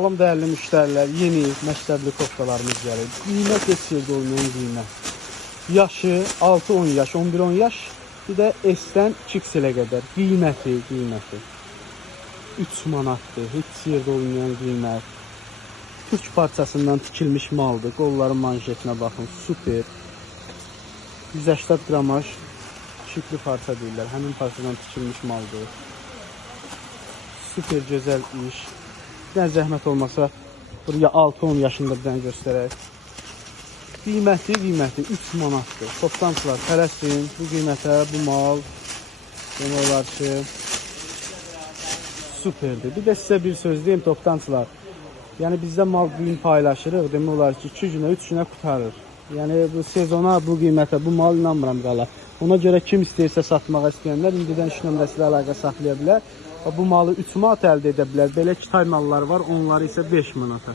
Salam değerli müşteriler, yeni məktəbli koftalarımız gəlir. Qiymət heç yerdə olmayan qiymət. Yaşı 6-10 yaş, 11-10 yaş, bir də S-dən 2X-ə qədər qiyməti. 3 manatdır, heç yerdə olmayan qiymət. Türk parçasından tikilmiş maldır. Qolların manşetinə baxın, super. 180 qramaj şifli parça deyirlər. Həmin parçadan tikilmiş maldır. Super gözəl iş. Bir dənə zəhmət olmasa buraya 6-10 yaşında bir dənə göstərək. Qiyməti 3 manatdır. Toplantılar tələsin. Bu qiymətə bu mal demək olar ki superdir. Bir də sizə bir söz deyim toplantılar. Yəni bizdə mal bu gün paylaşırıq. Demək olar ki 2 günə 3 günə qurtarır. Yəni bu sezona bu qiymətə bu mal inanmıram qala. Ona görə kim istəyirsə satmağa istəyənlər indidən iş nömrəsilə əlaqə saxlaya bilər. Bu malı 3 manat əldə edə bilər. Belə kitay mallar var, onları isə 5 manata.